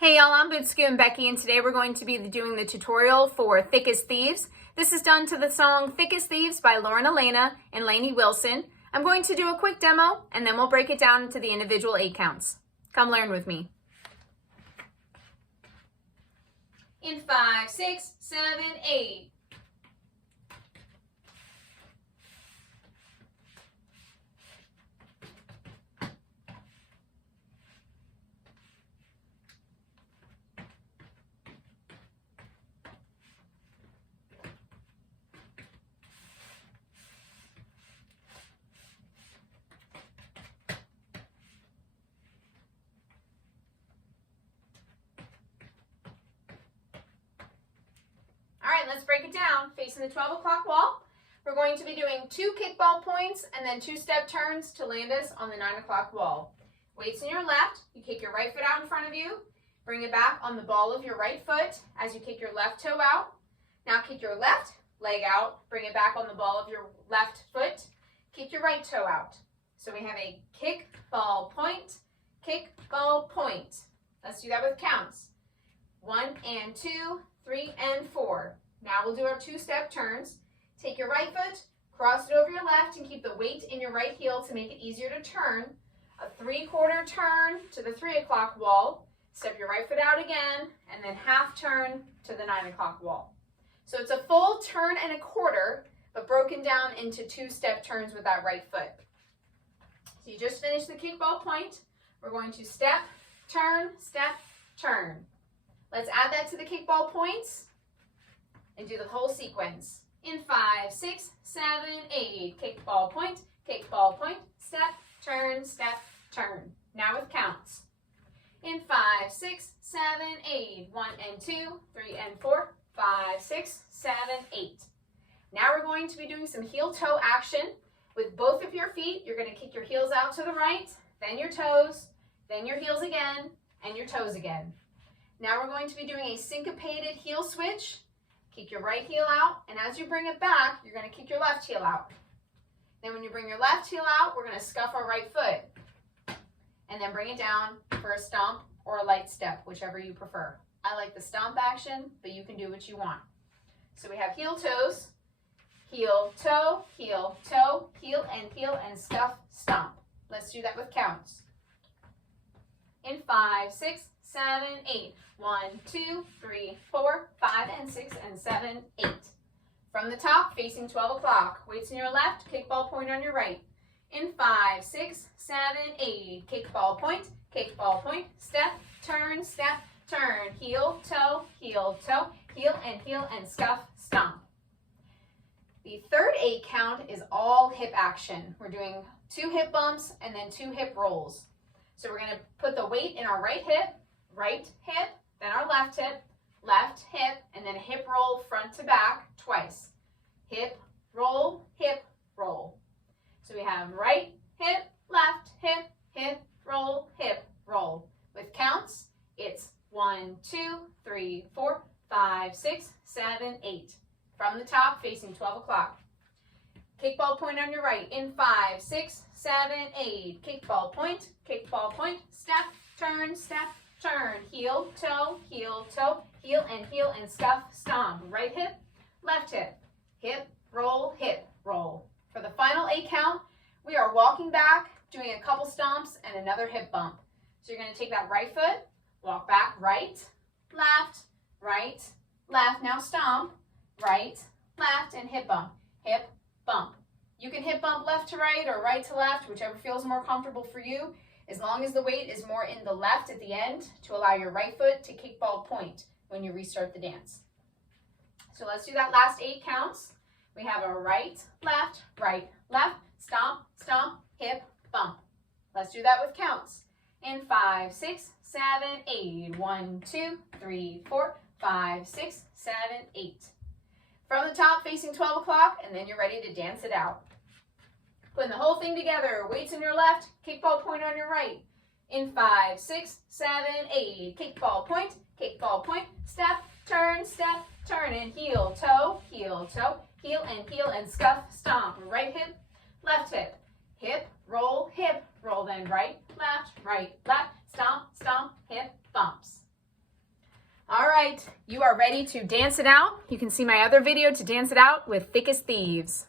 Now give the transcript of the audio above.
Hey y'all, I'm Scootin Becky, and today we're going to be doing the tutorial for Thicc as Thieves. This is done to the song Thicc as Thieves by Lauren Elena and Lainey Wilson. I'm going to do a quick demo, and then we'll break it down into the individual 8 counts. Come learn with me. In 5, 6, 7, 8. All right, let's break it down. Facing the 12 o'clock wall, we're going to be doing 2 kickball points and then 2 step turns to land us on the 9 o'clock wall. Weights in your left, you kick your right foot out in front of you, bring it back on the ball of your right foot as you kick your left toe out. Now kick your left leg out, bring it back on the ball of your left foot, kick your right toe out. So we have a kick, ball, point, kick, ball, point. Let's do that with counts. 1 and 2, 3 and 4. Now we'll do our 2 step turns. Take your right foot, cross it over your left, and keep the weight in your right heel to make it easier to turn. A 3/4 turn to the 3 o'clock wall. Step your right foot out again, and then half turn to the 9 o'clock wall. So it's a full turn and a quarter, but broken down into 2 step turns with that right foot. So you just finished the kickball point. We're going to step, turn, turn. Let's add that to the kickball points and do the whole sequence. In 5, 6, 7, 8. Kickball, point, step, turn. Now with counts. In 5, 6, 7, 8. 1 and 2, 3 and 4, 5, 6, 7, 8. Now we're going to be doing some heel-toe action. With both of your feet, you're going to kick your heels out to the right, then your toes, then your heels again, and your toes again. Now we're going to be doing a syncopated heel switch. Kick your right heel out, and as you bring it back, you're going to kick your left heel out. Then when you bring your left heel out, we're going to scuff our right foot, and then bring it down for a stomp or a light step, whichever you prefer. I like the stomp action, but you can do what you want. So we have heel toes, heel, toe, heel, and scuff, stomp. Let's do that with counts. In 5, 6, 7, 8. 1, 2, 3, 4, 5, and 6, and 7, 8. From the top, facing 12 o'clock. Weights in your left, kickball point on your right. In 5, 6, 7, 8. Kickball point, step, turn, heel, toe, heel, and scuff, stomp. The third 8 count is all hip action. We're doing 2 hip bumps and then 2 hip rolls. So we're going to put the weight in our right hip, then our left hip, and then a hip roll front to back twice. Hip, roll, hip, roll. So we have right hip, left hip, roll, hip, roll. With counts, it's 1, 2, 3, 4, 5, 6, 7, 8. From the top, facing 12 o'clock. Kickball point on your right. In 5, 6, 7, 8. Kickball point, step, turn, heel, toe, heel, and scuff, stomp. Right hip, left hip, roll, hip, roll. For the final 8 count, we are walking back, doing a couple stomps and another hip bump. So you're going to take that right foot, walk back, right, left. Now stomp, right, left, and hip bump, hip, bump. You can hip bump left to right or right to left, whichever feels more comfortable for you, as long as the weight is more in the left at the end to allow your right foot to kickball point when you restart the dance. So let's do that last 8 counts. We have a right, left, stomp, hip, bump. Let's do that with counts. In 5, 6, 7, 8. 1, 2, 3, 4, 5, 6, 7, 8. From the top, facing 12 o'clock, and then you're ready to dance it out. Putting the whole thing together, weights in your left, kickball point on your right. In 5, 6, 7, 8. Kickball point, step, turn, and heel, toe, heel, and scuff, stomp. Right hip, left hip, roll, then right, left, stomp, hip, bumps. All right, you are ready to dance it out. You can see my other video to dance it out with Thicc as Thieves.